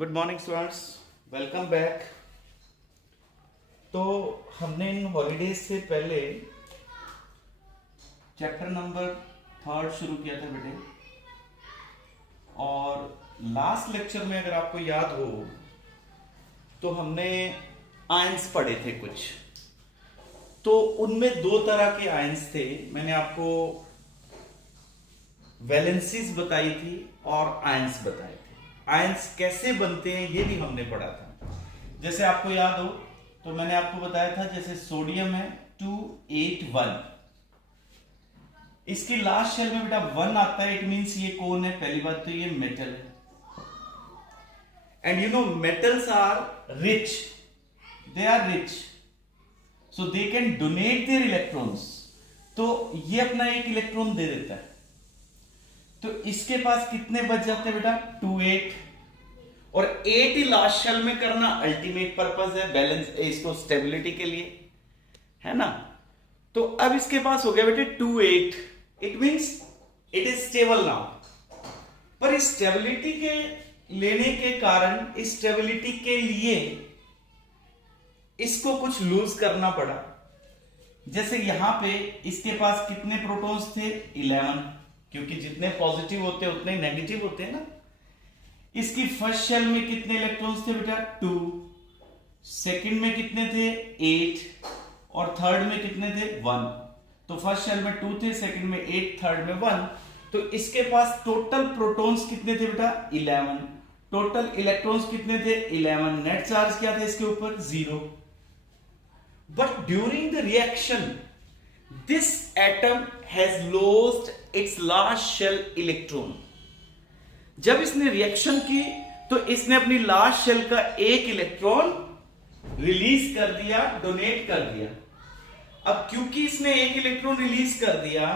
Good morning students, welcome back. तो हमने इन holidays से पहले चैप्टर नंबर 3 शुरू किया था बेटे, और लास्ट लेक्चर में अगर आपको याद हो तो हमने आयंस पढ़े थे कुछ। तो उनमें दो तरह के आयंस थे। मैंने आपको वैलेंसीज बताई थी और आयंस बताए थे। आयंस कैसे बनते हैं ये भी हमने पढ़ा था। जैसे आपको याद हो तो मैंने आपको बताया था, जैसे सोडियम है 281, इसकी लास्ट शेल में बेटा 1 आता है। इट मींस ये कौन है? पहली बात तो ये मेटल है। And you know metals are rich, they are rich, so they can donate their electrons. तो ये अपना एक इलेक्ट्रॉन दे देता है, तो इसके पास कितने बच जाते हैं बेटा? 28, और 8 ही लास्ट शेल में करना अल्टीमेट पर्पस है, बैलेंस, इसको स्टेबिलिटी के लिए, है ना। तो अब इसके पास हो गया बेटे 28, it means it is stable now. पर इस स्टेबिलिटी के लेने के कारण, इस स्टेबिलिटी के लिए इसको कुछ लूज करना पड़ा। जैसे यहां पे इसके पास कितने प्रोटॉन्स थे? 11, क्योंकि जितने पॉजिटिव होते हैं उतने नेगेटिव होते हैं ना। इसकी फर्स्ट शेल में कितने इलेक्ट्रॉन्स थे बेटा? 2, सेकंड में कितने थे? 8, और थर्ड में कितने थे? 1। तो फर्स्ट शेल में 2 थे, सेकंड में 8, थर्ड में 1। तो इसके पास टोटल प्रोटॉन्स कितने थे बेटा? 11। टोटल इलेक्ट्रॉन्स कितने थे? 11। नेट चार्ज क्या था इसके ऊपर? 0। But during the reaction this atom has lost its last shell electron। जब इसने रिएक्शन की तो इसने अपनी लास्ट शेल का एक इलेक्ट्रॉन रिलीज कर दिया, डोनेट कर दिया। अब क्योंकि इसने एक इलेक्ट्रॉन रिलीज कर दिया,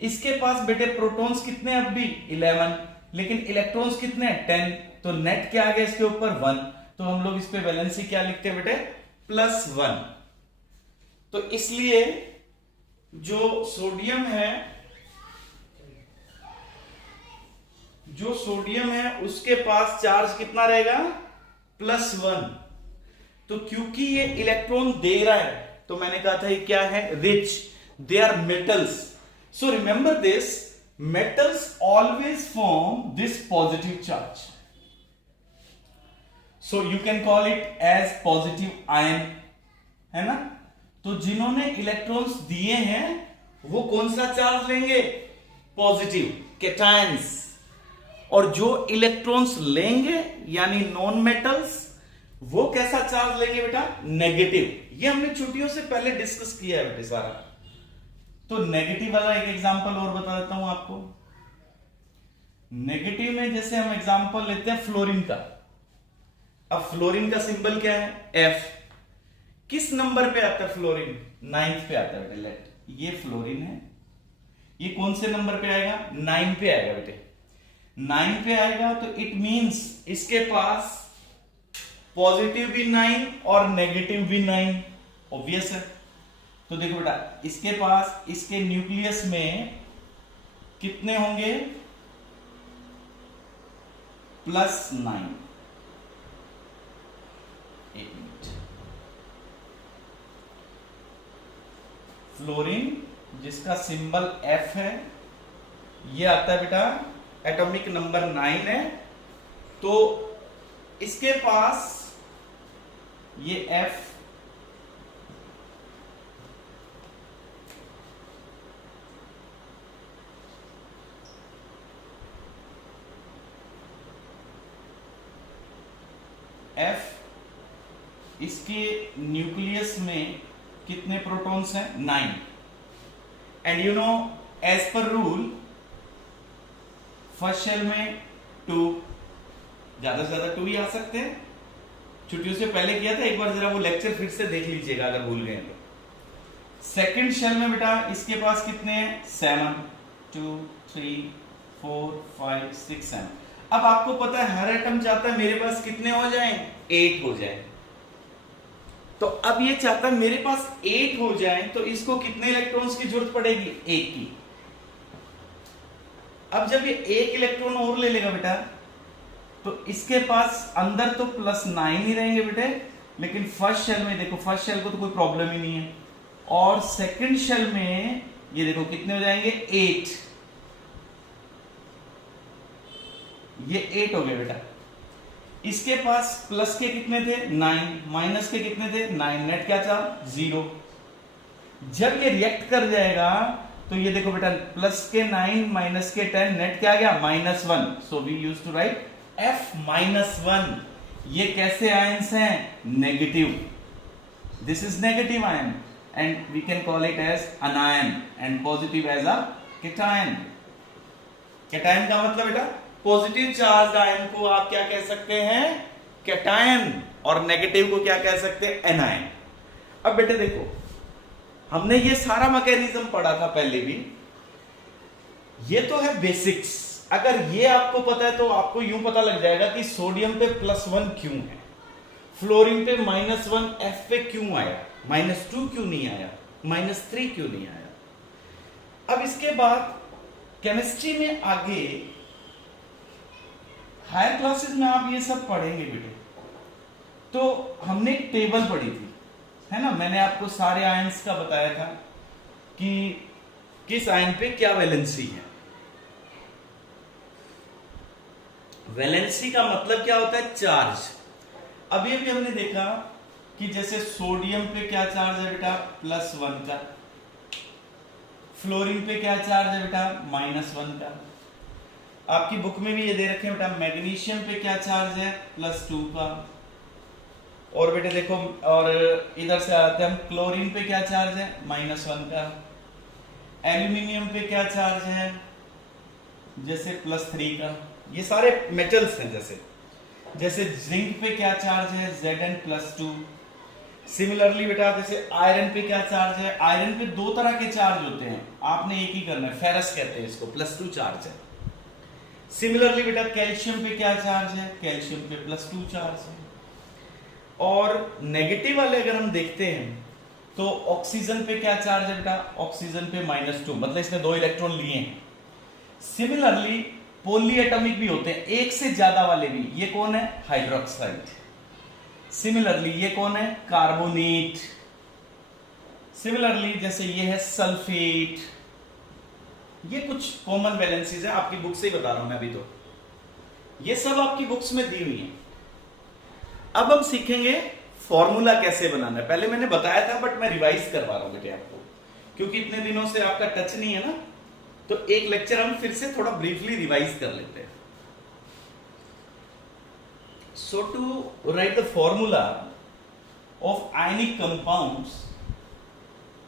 इसके पास बेटे प्रोटॉन्स कितने? अब भी 11, लेकिन इलेक्ट्रॉन्स कितने? 10। तो नेट क्या आ गया इसके ऊपर? 1। तो हम लोग इस पे वैलेंसी क्या लिखते हैं बेटे? +1। तो इसलिए जो सोडियम है उसके पास चार्ज कितना रहेगा? +1। तो क्योंकि ये इलेक्ट्रॉन दे रहा है, तो मैंने कहा था ये क्या है? Rich, they are metals. So remember this, metals always form this positive charge, so you can call it as positive ion, है ना। तो जिन्होंने इलेक्ट्रॉन्स दिए हैं वो कौन सा चार्ज लेंगे? Positive, cations. और जो इलेक्ट्रॉन्स लेंगे यानी नॉन मेटल्स, वो कैसा चार्ज लेंगे बेटा? नेगेटिव। ये हमने छुट्टियों से पहले डिस्कस किया है बेटे सारा। तो नेगेटिव वाला एक एग्जांपल और बता देता हूं आपको। नेगेटिव में जैसे हम एग्जांपल लेते हैं फ्लोरीन का। अब फ्लोरीन का सिंबल क्या है? F। किस नंबर पे आता है फ्लोरीन? 9th पे आता है बेटे। लेट, ये फ्लोरीन है, ये कौन से नंबर पे आएगा? 9 पे आएगा बेटे। 9 पे आएगा तो इट मींस इसके पास पॉजिटिव भी 9 और नेगेटिव भी 9, ऑब्वियस है। तो देखो बेटा, इसके पास इसके न्यूक्लियस में कितने होंगे? +9। एक मिनट, फ्लोरीन जिसका सिंबल F है, ये आता है बेटा, एटॉमिक नंबर 9 है। तो इसके पास ये F इसके न्यूक्लियस में कितने प्रोटॉन्स हैं? 9। And you know as per rule first shell में 2, ज्यादा से ज्यादा 2 ही आ सकते हैं। छुट्टियों से पहले किया था, एक बार जरा वो लेक्चर फिर से देख लीजिएगा अगर भूल गए तो। सेकंड शेल में बेटा इसके पास कितने हैं? 7, 2, 3, 4, 5, 6, 7। अब आपको पता है हर एटम चाहता है मेरे पास कितने हो जाएं? 8 हो जाए। तो अब ये चाहता है मेरे पास 8 हो जाए, तो इसको कितने इलेक्ट्रॉन्स की जरूरत पड़ेगी? 1 की। अब जब ये 1 इलेक्ट्रॉन और ले लेगा बेटा, तो इसके पास अंदर तो +9 ही रहेंगे बेटे, लेकिन फर्स्ट शेल में देखो, फर्स्ट शेल को तो कोई प्रॉब्लम ही नहीं है, और सेकंड शेल में ये देखो कितने हो जाएंगे 8, ये 8 हो गए बेटा। इसके पास प्लस के कितने थे 9, माइनस के कितने थे 9, नेट क्या था 0। जब ये रिएक्ट कर जाएगा तो ये देखो बेटा, प्लस के 9 माइनस के 10, नेट क्या आ गया -1। So we use to write F-1। ये कैसे आयंस हैं? Negative. This is negative ion and we can call it as anion and positive as a cation. Cation का मतलब बेटा पॉजिटिव चार्ज आयन को आप क्या कह सकते हैं? केटायन। और नेगेटिव को क्या कह सकते हैं? एनायन। अब बेटे देखो, हमने ये सारा मैकेनिज्म पढ़ा था पहले भी, ये तो है बेसिक्स। अगर ये आपको पता है तो आपको यूं पता लग जाएगा कि सोडियम पे +1 क्यों है, फ्लोरीन पे -1, F पे क्यों आया, -2 क्यों नहीं आया, -3 क्यों नहीं आया। अब इसके बाद केमिस्ट्री में आगे हायर क्लासेस में आप ये सब पढ़ेंगे बेटे। तो हमने एक टेबल पढ़ी थी, है ना, मैंने आपको सारे आयंस का बताया था कि किस आयन पे क्या वैलेंसी है। वैलेंसी का मतलब क्या होता है? चार्ज। अभी भी हमने देखा कि जैसे सोडियम पे क्या चार्ज है बेटा? +1 का। फ्लोरीन पे क्या चार्ज है बेटा? -1 का। आपकी बुक में भी ये दे रखे हैं बेटा, मैग्नीशियम पे क्या चार्ज है? +2 का। और बेटे देखो, और इधर से आते हैं हम, क्लोरीन पे क्या चार्ज है? -1 का। एल्यूमिनियम पे क्या चार्ज है? जैसे +3 का। ये सारे मेटल्स हैं। जैसे जिंक पे क्या चार्ज है? Zn+2। सिमिलरली बेटा जैसे आयरन पे क्या चार्ज है? आयरन पे 2 तरह के चार्ज होते हैं, आपने एक ही करना है, फेरस कहते हैं इसको, +2 चार्ज है। सिमिलरली बेटा कैल्शियम पे क्या चार्ज है? कैल्शियम पे +2 चार्ज है। और नेगेटिव वाले अगर हम देखते हैं तो ऑक्सीजन पे क्या चार्ज है बेटा? ऑक्सीजन पे -2, मतलब इसने 2 इलेक्ट्रॉन लिए हैं। सिमिलरली पॉली एटॉमिक भी होते हैं, एक से ज्यादा वाले भी। ये कौन है? हाइड्रोक्साइड। सिमिलरली ये कौन है? कार्बोनेट। सिमिलरली जैसे ये है सल्फेट। ये कुछ कॉमन वैलेंसीज है, आपकी बुक से ही बता रहा हूं मैं अभी। तो ये सब आपकी बुक्स में दी हुई है। अब हम सीखेंगे फॉर्मूला कैसे बनाना है। पहले मैंने बताया था बट मैं रिवाइज करवा रहा हूं बेटे आपको, क्योंकि इतने दिनों से आपका टच नहीं है ना, तो एक लेक्चर हम फिर से थोड़ा ब्रीफली रिवाइज कर लेते हैं। So to write the formula of ionic compounds,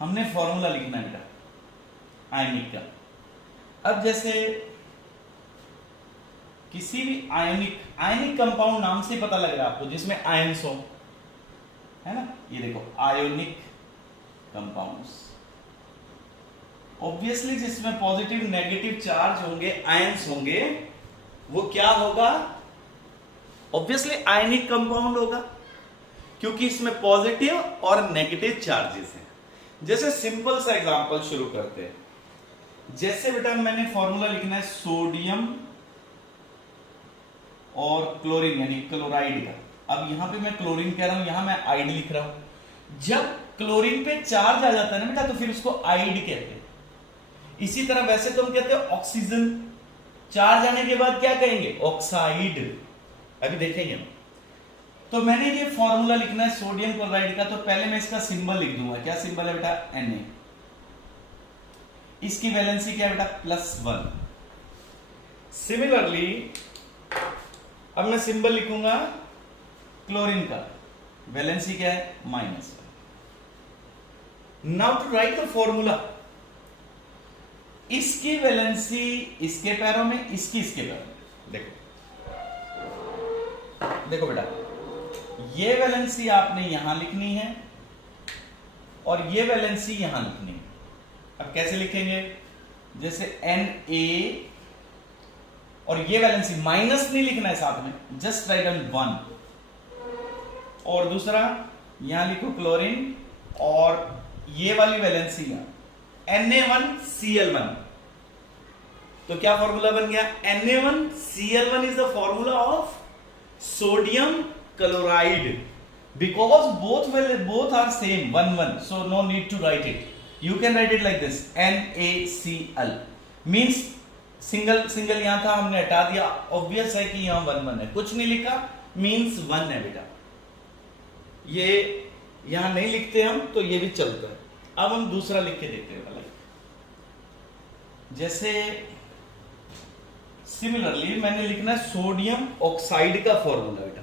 हमने फॉर्मूला लिखना है बेटा आयनिक का। अब जैसे किसी भी आयनिक कंपाउंड नाम से पता लग रहा है आपको, जिसमें आयंस हो, है ना। ये देखो आयोनिक कंपाउंड्स, ऑब्वियसली जिसमें पॉजिटिव नेगेटिव चार्ज होंगे, आयंस होंगे, वो क्या होगा? ऑब्वियसली आयनिक कंपाउंड होगा, क्योंकि इसमें पॉजिटिव और नेगेटिव चार्जेस हैं। जैसे सिंपल सा एग्जांपल शुरू करते हैं। जैसे बेटा मैंने फॉर्मूला लिखना है सोडियम और क्लोरीन यानी क्लोराइड का। अब यहां पे मैं क्लोरीन कह रहा हूं, यहां मैं आइड लिख रहा हूं। जब क्लोरीन पे चार्ज आ जाता है ना बेटा, तो फिर उसको आइड कहते हैं। इसी तरह वैसे तो हम कहते हैं ऑक्सीजन, चार्ज आने के बाद क्या कहेंगे? ऑक्साइड। अभी देखेंगे हम। तो मैंने ये फॉर्मूला लिखना है सोडियम क्लोराइड का, तो पहले मैं इसका सिंबल लिख दूंगा। क्या सिंबल है बेटा? Na। इसकी वैलेंसी क्या है बेटा? +1। सिमिलरली अब मैं सिंबल लिखूंगा क्लोरीन का, वैलेंसी क्या है? -1। Now to write the formula, इसकी वैलेंसी इसके पैरों में, इसकी इसके पैरों में। देखो बेटा, ये वैलेंसी आपने यहां लिखनी है और ये वैलेंसी यहां लिखनी है। अब कैसे लिखेंगे? जैसे Na, और ये वैलेंसी माइनस नहीं लिखना है साथ में, जस्ट राइट ऑन 1। और दूसरा यहां लिखो क्लोरीन, और ये वाली वैलेंसी यहां Na1Cl1। तो क्या फॉर्मूला बन गया? Na1Cl1 is the formula of sodium chloride, because both are same 1 1, so no need to write it. You can write it like this, NaCl means single यहां था, हमने हटा दिया, ऑब्वियस है कि यहां 1 1 है, कुछ नहीं लिखा मींस 1 है बेटा, ये यहां नहीं लिखते हम तो ये भी चलता है। अब हम दूसरा लिख के देखते हैं, जैसे सिमिलरली मैंने लिखना है सोडियम ऑक्साइड का फॉर्मूला बेटा,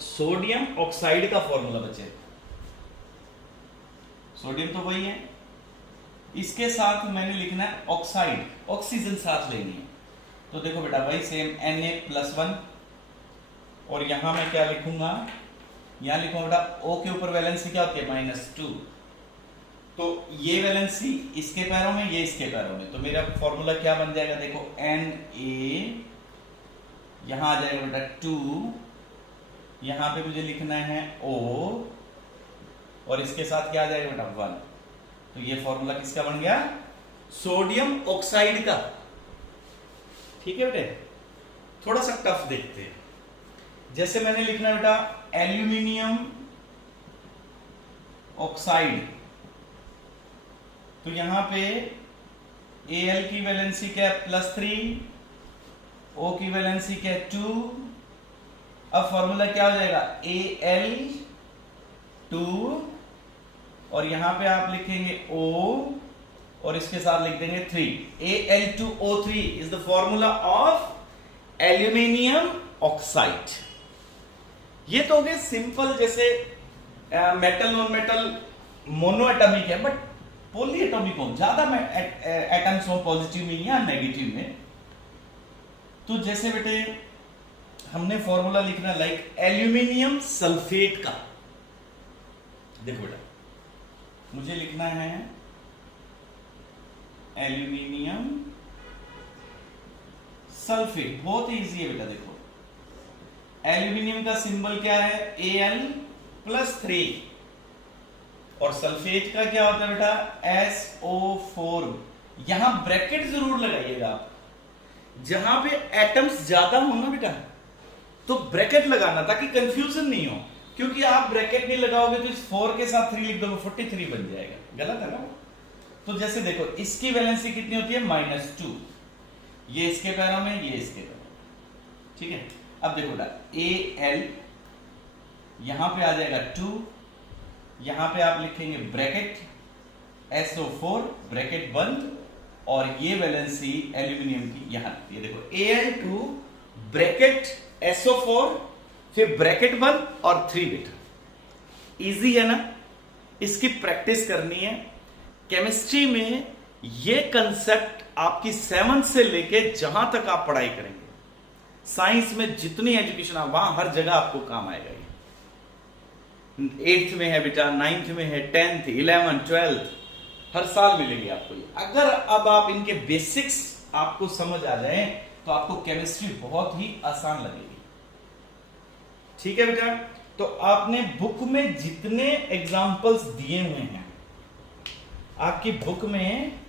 सोडियम ऑक्साइड का फॉर्मूला बचे, सोडियम तो वही है, इसके साथ मैंने लिखना है ऑक्साइड, ऑक्सीजन साथ लेनी है, तो देखो बेटा वही सेम Na+1, और यहां मैं क्या लिखूंगा, यहां लिखूंगा बेटा O के ऊपर वैलेंसी क्या होती है -2, तो ये वैलेंसी इसके पैरों में, ये इसके पैरों में, तो मेरा फॉर्मूला क्या बन जाएगा, देखो Na, यहां आ जाएगा बेटा 2, यहां पे मुझे लिखना है O, और इसके साथ क्या आ जाएगा बेटा 1, तो ये फॉर्मूला किसका बन गया, सोडियम ऑक्साइड का। ठीक है बेटे, थोड़ा सा टफ देखते हैं, जैसे मैंने लिखना है बेटा एल्यूमिनियम ऑक्साइड, तो यहां पे Al की वैलेंसी क्या है +3, O की वैलेंसी क्या है 2, अब फॉर्मूला क्या हो जाएगा Al2, और यहां पे आप लिखेंगे O, और इसके साथ लिख देंगे 3, Al2O3 is the formula of aluminium oxide. ये तो हो गए सिंपल, जैसे metal non metal mono atomic है, बट पॉली एटॉमिक हो, ज्यादा एटम्स हो पॉजिटिव में या नेगेटिव में, तो जैसे बेटे हमने फॉर्मूला लिखना लाइक एल्यूमिनियम सल्फेट का, देखो बेटा मुझे लिखना है एल्यूमिनियम सल्फेट, बहुत ही इजी है बेटा, देखो एल्यूमिनियम का सिंबल क्या है Al+3, और सल्फेट का क्या होता है बेटा SO4, यहां ब्रैकेट जरूर लगाइएगा आप, जहां पे एटम्स ज्यादा हो ना बेटा तो ब्रैकेट लगाना ताकि कंफ्यूजन नहीं हो, क्योंकि आप ब्रैकेट नहीं लगाओगे तो इस 4 के साथ 3 लिख दोगे 43 बन जाएगा, गलत है ना। तो जैसे देखो इसकी वैलेंसी कितनी होती है -2, ये इसके पैरों में, ये इसके पैरों में, ठीक है। अब देखो बेटा Al यहां पे आ जाएगा 2, यहां पे आप लिखेंगे ब्रैकेट SO4 ब्रैकेट बंद, और ये वैलेंसी एल्यूमिनियम की यहां, ये देखो Al2 ब्रैकेट SO4 फिर ब्रैकेट बंद और 3 बेटा, इजी है ना, इसकी प्रैक्टिस करनी है। केमिस्ट्री में ये कंसेप्ट आपकी 7th से लेके जहां तक आप पढ़ाई करेंगे, साइंस में जितनी एजुकेशन आप वहां हर जगह आपको काम आएगा। ये 8th में है बेटा, 9th में है, 10th 11th 12th हर साल मिलेगी आपको ये। अगर अब आप इनके बेसिक्स आपको समझ आ जाए तो आपको केमिस्ट्री बहुत ही आसान लगेगी। ठीक है बेटा, तो आपने बुक में जितने एग्जाम्पल्स दिए हुए हैं, आपकी बुक में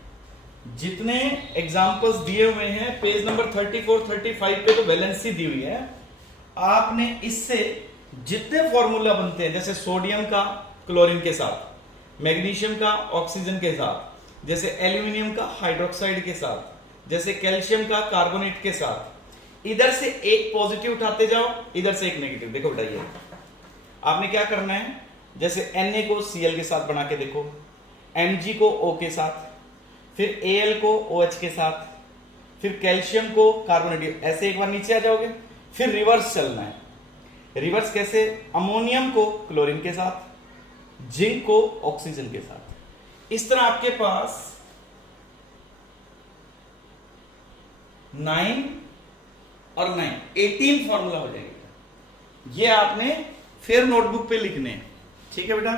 जितने एग्जाम्पल्स दिए हुए हैं पेज नंबर 34 35 पे तो वैलेंसी दी हुई है, आपने इससे जितने फॉर्मूला बनते हैं, जैसे सोडियम का क्लोरीन के साथ, मैग्नीशियम का ऑक्सीजन के साथ, जैसे एल्यूमिनियम का हाइड्रोक्साइड के साथ, जैसे कैल्शियम का कार्बोनेट के साथ, इधर से एक पॉजिटिव उठाते जाओ, इधर से एक नेगेटिव। देखो बेटा ये आपने क्या करना है, जैसे Na को Cl के साथ बना के देखो, Mg को O के साथ, फिर Al को OH के साथ, फिर कैल्शियम को कार्बोनेट, ऐसे एक बार नीचे आ जाओगे, फिर रिवर्स चलना है। रिवर्स कैसे, अमोनियम को क्लोरीन के साथ, जिंक को ऑक्सीजन के साथ, इस तरह आपके पास 9 और 9 18 फॉर्मूला हो जाएगा। ये आपने फिर नोटबुक पे लिखने हैं। ठीक है बेटा,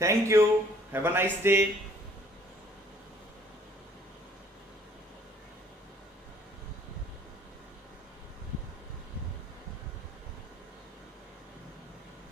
thank you, have a nice day.